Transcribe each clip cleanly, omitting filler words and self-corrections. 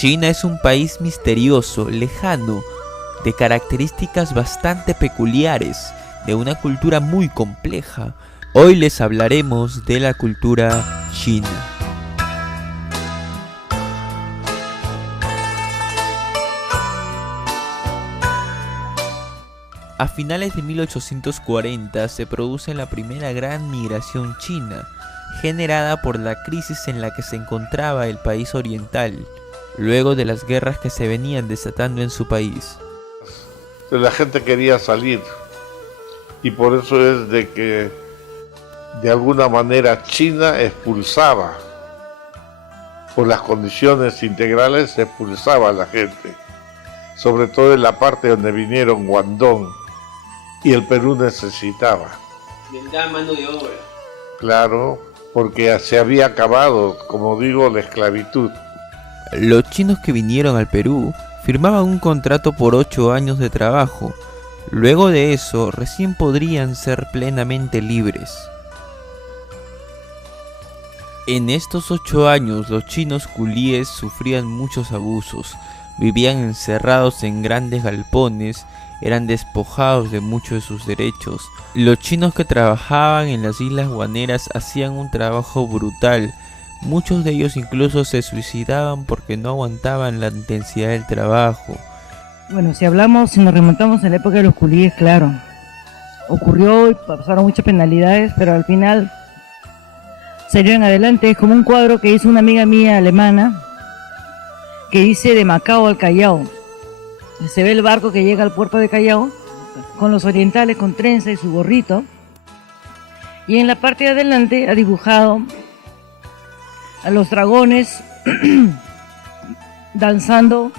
China es un país misterioso, lejano, de características bastante peculiares, de una cultura muy compleja. Hoy les hablaremos de la cultura china. A finales de 1840 se produce la primera gran migración china, generada por la crisis en la que se encontraba el país oriental, luego de las guerras que se venían desatando en su país. La gente quería salir, y por eso es de que de alguna manera China expulsaba, por las condiciones integrales se expulsaba a la gente, sobre todo en la parte donde vinieron Guangdong, y el Perú necesitaba. Necesitaba mano de obra. Claro, porque se había acabado, como digo, la esclavitud. Los chinos que vinieron al Perú firmaban un contrato por 8 años de trabajo. Luego de eso, recién podrían ser plenamente libres. En estos 8 años, los chinos culíes sufrían muchos abusos, vivían encerrados en grandes galpones, eran despojados de muchos de sus derechos. Los chinos que trabajaban en las islas guaneras hacían un trabajo brutal. Muchos de ellos incluso se suicidaban porque no aguantaban la intensidad del trabajo. Bueno, si nos remontamos a la época de los culíes, claro, ocurrió y pasaron muchas penalidades, pero al final salieron adelante. Es como un cuadro que hizo una amiga mía alemana, que dice de Macao al Callao. Se ve el barco que llega al puerto de Callao, con los orientales con trenza y su gorrito, y en la parte de adelante ha dibujado a los dragones danzando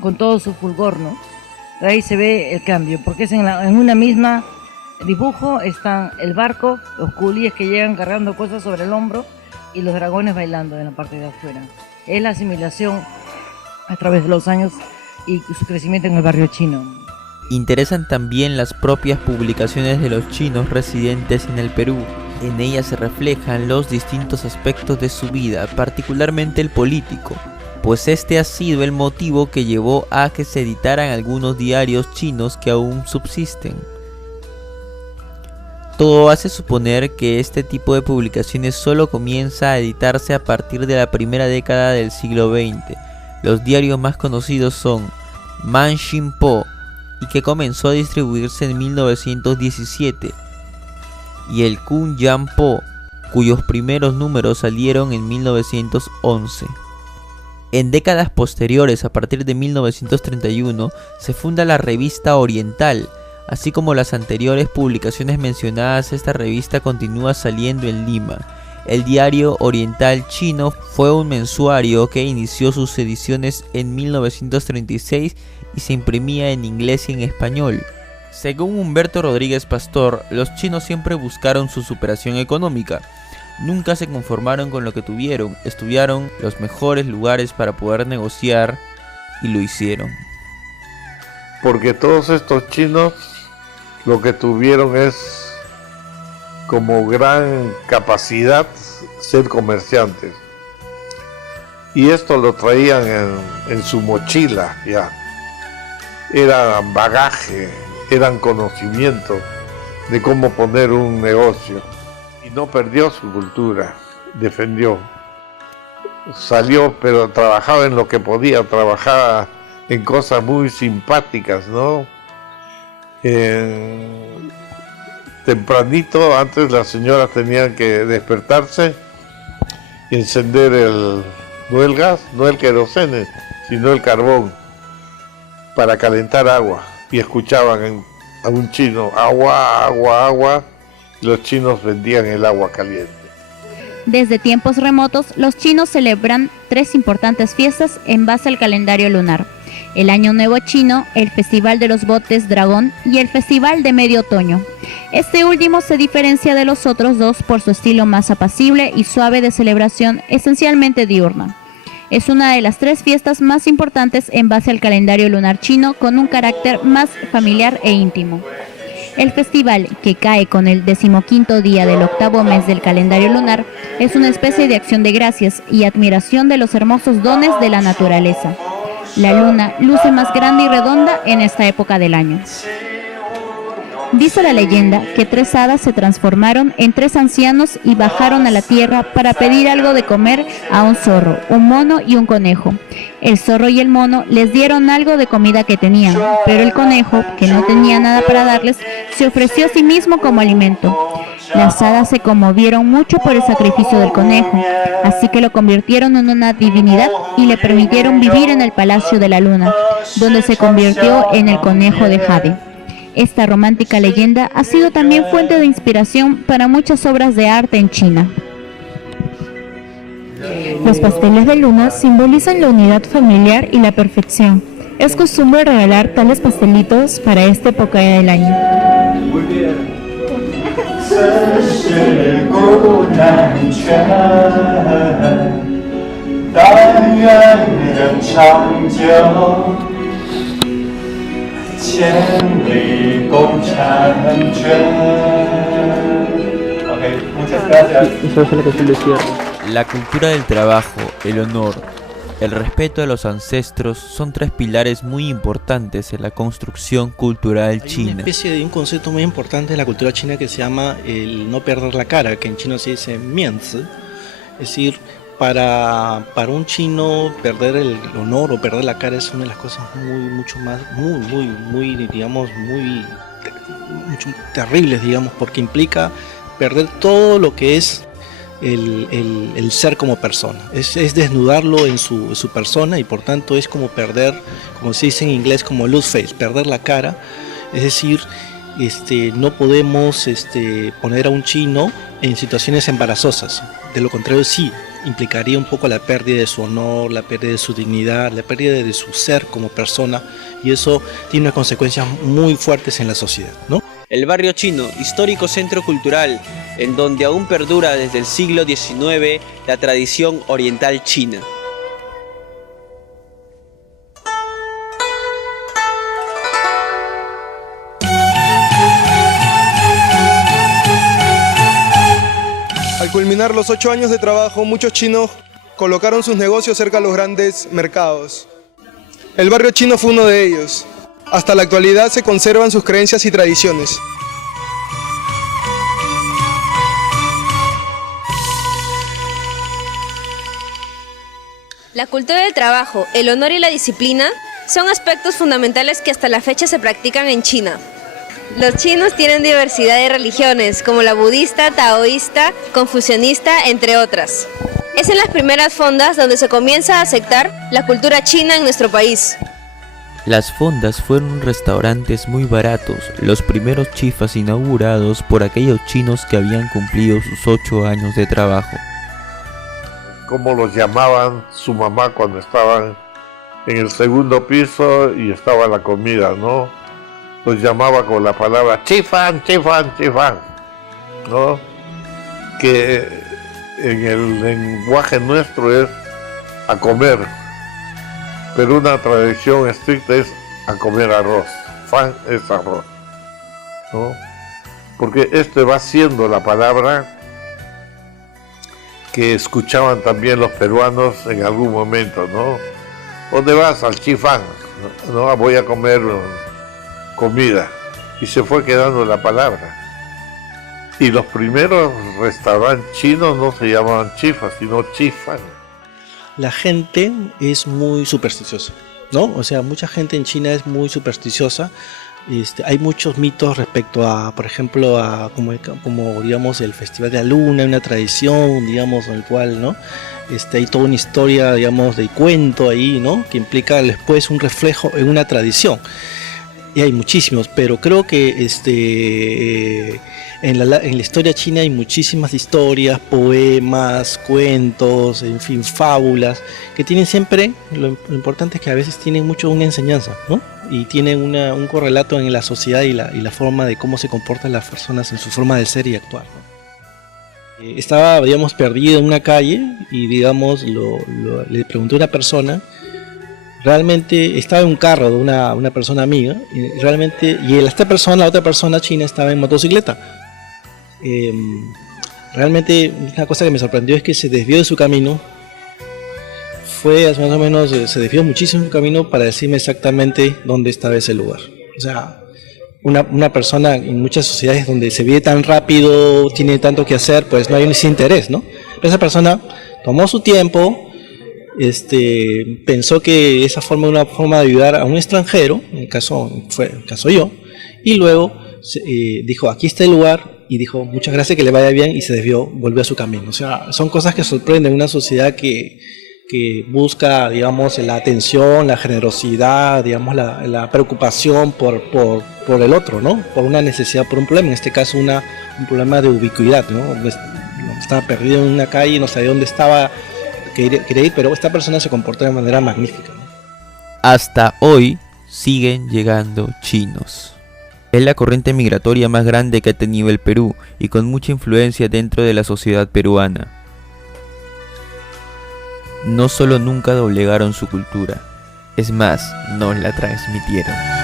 con todo su fulgor, ¿no? De ahí se ve el cambio, porque es en una misma dibujo están el barco, los culíes que llegan cargando cosas sobre el hombro y los dragones bailando en la parte de afuera. Es la asimilación a través de los años y su crecimiento en el barrio chino. Interesan también las propias publicaciones de los chinos residentes en el Perú. En ellas se reflejan los distintos aspectos de su vida, particularmente el político, pues este ha sido el motivo que llevó a que se editaran algunos diarios chinos que aún subsisten. Todo hace suponer que este tipo de publicaciones solo comienza a editarse a partir de la primera década del siglo XX. Los diarios más conocidos son Man Shin Po, y que comenzó a distribuirse en 1917, y el Kun Yan Po, cuyos primeros números salieron en 1911. En décadas posteriores, a partir de 1931, se funda la Revista Oriental. Así como las anteriores publicaciones mencionadas, esta revista continúa saliendo en Lima. El diario Oriental Chino fue un mensuario que inició sus ediciones en 1936 y se imprimía en inglés y en español. Según Humberto Rodríguez Pastor, los chinos siempre buscaron su superación económica. Nunca se conformaron con lo que tuvieron, estudiaron los mejores lugares para poder negociar y lo hicieron. Porque todos estos chinos lo que tuvieron es como gran capacidad ser comerciantes, y esto lo traían en su mochila, ya eran bagaje, eran conocimiento de cómo poner un negocio, y no perdió su cultura, defendió, salió, pero trabajaba en lo que podía, trabajaba en cosas muy simpáticas, ¿no? Tempranito, antes las señoras tenían que despertarse y encender no el gas, no el querosene, sino el carbón, para calentar agua, y escuchaban a un chino, agua, agua, agua, y los chinos vendían el agua caliente. Desde tiempos remotos, los chinos celebran 3 importantes fiestas en base al calendario lunar: el Año Nuevo Chino, el Festival de los Botes Dragón y el Festival de Medio Otoño. Este último se diferencia de los otros dos por su estilo más apacible y suave de celebración, esencialmente diurna. Es una de las 3 fiestas más importantes en base al calendario lunar chino, con un carácter más familiar e íntimo. El festival, que cae con el 15º día del 8º mes del calendario lunar, es una especie de acción de gracias y admiración de los hermosos dones de la naturaleza. La luna luce más grande y redonda en esta época del año. Dice la leyenda que 3 hadas se transformaron en 3 ancianos y bajaron a la tierra para pedir algo de comer a un zorro, un mono y un conejo. El zorro y el mono les dieron algo de comida que tenían, pero el conejo, que no tenía nada para darles, se ofreció a sí mismo como alimento. Las hadas se conmovieron mucho por el sacrificio del conejo, así que lo convirtieron en una divinidad y le permitieron vivir en el Palacio de la Luna, donde se convirtió en el conejo de jade. Esta romántica leyenda ha sido también fuente de inspiración para muchas obras de arte en China. Los pasteles de luna simbolizan la unidad familiar y la perfección. Es costumbre regalar tales pastelitos para esta época del año. Muchas gracias. Eso es la canción de cierre. La cultura del trabajo, el honor, el respeto a los ancestros son 3 pilares muy importantes en la construcción cultural Hay china. una especie de un concepto muy importante en la cultura china que se llama el no perder la cara, que en chino se dice mianzi. Es decir, para un chino perder el honor o perder la cara es una de las cosas muy terribles, digamos, porque implica perder todo lo que es el ser como persona. Es desnudarlo en su persona y por tanto es como perder, como se dice en inglés, como lose face, perder la cara. Es decir, no podemos poner a un chino en situaciones embarazosas. De lo contrario, sí, implicaría un poco la pérdida de su honor, la pérdida de su dignidad, la pérdida de su ser como persona, y eso tiene unas consecuencias muy fuertes en la sociedad, ¿no? El barrio chino, histórico centro cultural, en donde aún perdura desde el siglo XIX la tradición oriental china. Al culminar los 8 años de trabajo, muchos chinos colocaron sus negocios cerca de los grandes mercados. El barrio chino fue uno de ellos. Hasta la actualidad se conservan sus creencias y tradiciones. La cultura del trabajo, el honor y la disciplina son aspectos fundamentales que hasta la fecha se practican en China. Los chinos tienen diversidad de religiones, como la budista, taoísta, confucianista, entre otras. Es en las primeras fondas donde se comienza a aceptar la cultura china en nuestro país. Las fondas fueron restaurantes muy baratos, los primeros chifas inaugurados por aquellos chinos que habían cumplido sus 8 años de trabajo. Como los llamaban su mamá cuando estaban en el segundo piso y estaba la comida, ¿no? Los llamaba con la palabra chifan, chifan, chifan, ¿no? Que en el lenguaje nuestro es a comer, pero una tradición estricta es a comer arroz. Fan es arroz, ¿no? Porque va siendo la palabra que escuchaban también los peruanos en algún momento, ¿no? ¿Dónde vas? Al chifán, ¿no? Voy a comer comida. Y se fue quedando la palabra. Y los primeros restaurantes chinos no se llamaban chifas, sino chifán. La gente es muy supersticiosa, ¿no? O sea, mucha gente en China es muy supersticiosa. Hay muchos mitos respecto a, por ejemplo, a como digamos el Festival de la Luna, una tradición, digamos, en el cual, ¿no? Hay toda una historia, digamos, de cuento ahí, ¿no? Que implica después un reflejo en una tradición. Y hay muchísimos, pero creo que en la historia china hay muchísimas historias, poemas, cuentos, en fin, fábulas, que tienen siempre, lo importante es que a veces tienen mucho una enseñanza, ¿no? Y tienen un correlato en la sociedad y la forma de cómo se comportan las personas en su forma de ser y actuar, ¿no? Estaba, digamos, perdido en una calle y, digamos, le pregunté a una persona realmente estaba en un carro de una persona amiga, la otra persona china estaba en motocicleta. Realmente una cosa que me sorprendió es que se desvió de su camino, más o menos, se desvió muchísimo de su camino para decirme exactamente dónde estaba ese lugar. O sea, una persona en muchas sociedades donde se vive tan rápido, tiene tanto que hacer, pues no hay ese interés, ¿no? Pero esa persona tomó su tiempo, pensó que esa forma era una forma de ayudar a un extranjero, en el caso yo, y luego dijo, aquí está el lugar, y dijo, muchas gracias, que le vaya bien, y se desvió, volvió a su camino. O sea, son cosas que sorprenden una sociedad que busca, digamos, la atención, la generosidad, digamos, la preocupación por el otro, ¿no? Por una necesidad, por un problema, en este caso un problema de ubicuidad, ¿no? Estaba perdido en una calle, no sabía dónde estaba, quería ir, pero esta persona se comportó de manera magnífica, ¿no? Hasta hoy siguen llegando chinos. Es la corriente migratoria más grande que ha tenido el Perú y con mucha influencia dentro de la sociedad peruana. No solo nunca doblegaron su cultura, es más, nos la transmitieron.